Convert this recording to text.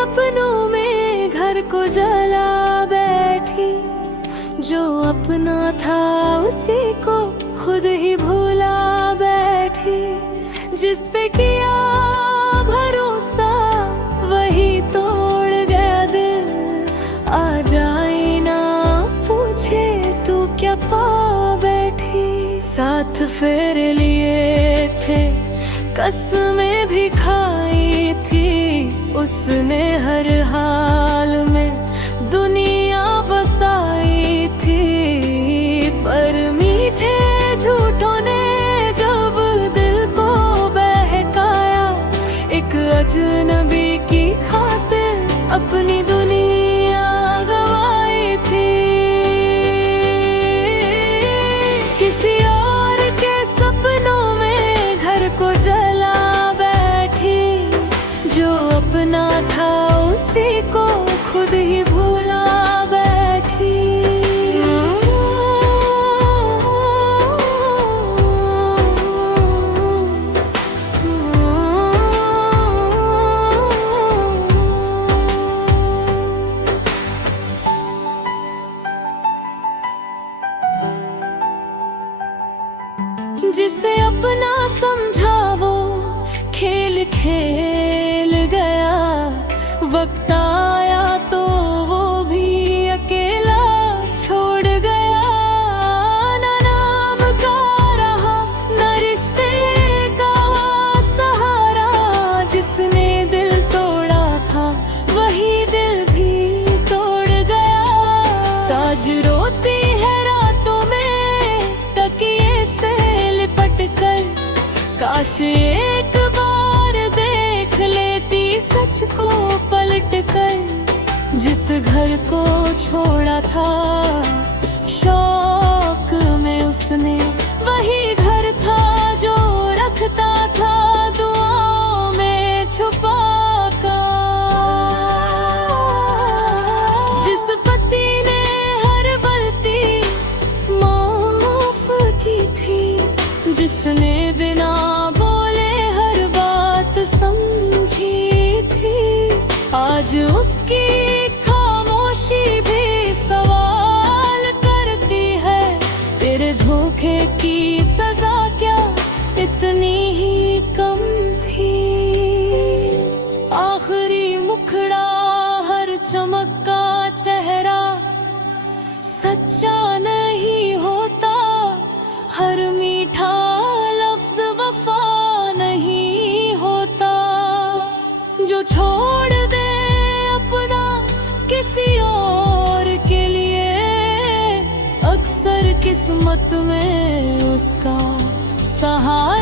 सपनों में घर को जला बैठी, जो अपना था उसी को खुद ही भूला बैठी। जिस पे किया भरोसा वही तोड़ गया दिल, आ जाए ना पूछे तू क्या पा बैठी। साथ फेरे लिए थे, कसमें भी खाई थी, उसने हर हाल में दुनिया बसाई थी। पर मीठे झूठों ने जब दिल को बहकाया, एक अजनबी की खातिर अपनी दुनिया गवाई थी। किसी और के सपनों में घर को जला बैठी, जो अपना था उसी को खुद ही भूला बैठी। जिसे अपना समझा वो खेल खेल गया, वक्त आया तो वो भी अकेला छोड़ गया। ना नाम का रहा ना रिश्ते का सहारा, जिसने दिल तोड़ा था वही दिल भी तोड़ गया। ताज रोती है रातों में तकिए से लिपट कर, काश एक बार देख लेती सच को पलट कर। जिस घर को छोड़ा था शौक में उसने, वही घर था जो रखता था दुआओं में छुपा कर। जिस पति ने हर गलती माफ की थी, जिसने बिना बोले हर बात समझी थी, आज उसकी खामोशी भी सवाल करती है। तेरे धोखे की सजा क्या इतनी ही कम थी। आखिरी मुखड़ा हर चमक का चेहरा सच्चा नहीं होता, हर मीठा लफ्ज वफा नहीं होता। जो छोड़ दे अपना किसी और के लिए, अक्सर किस्मत में उसका सहारा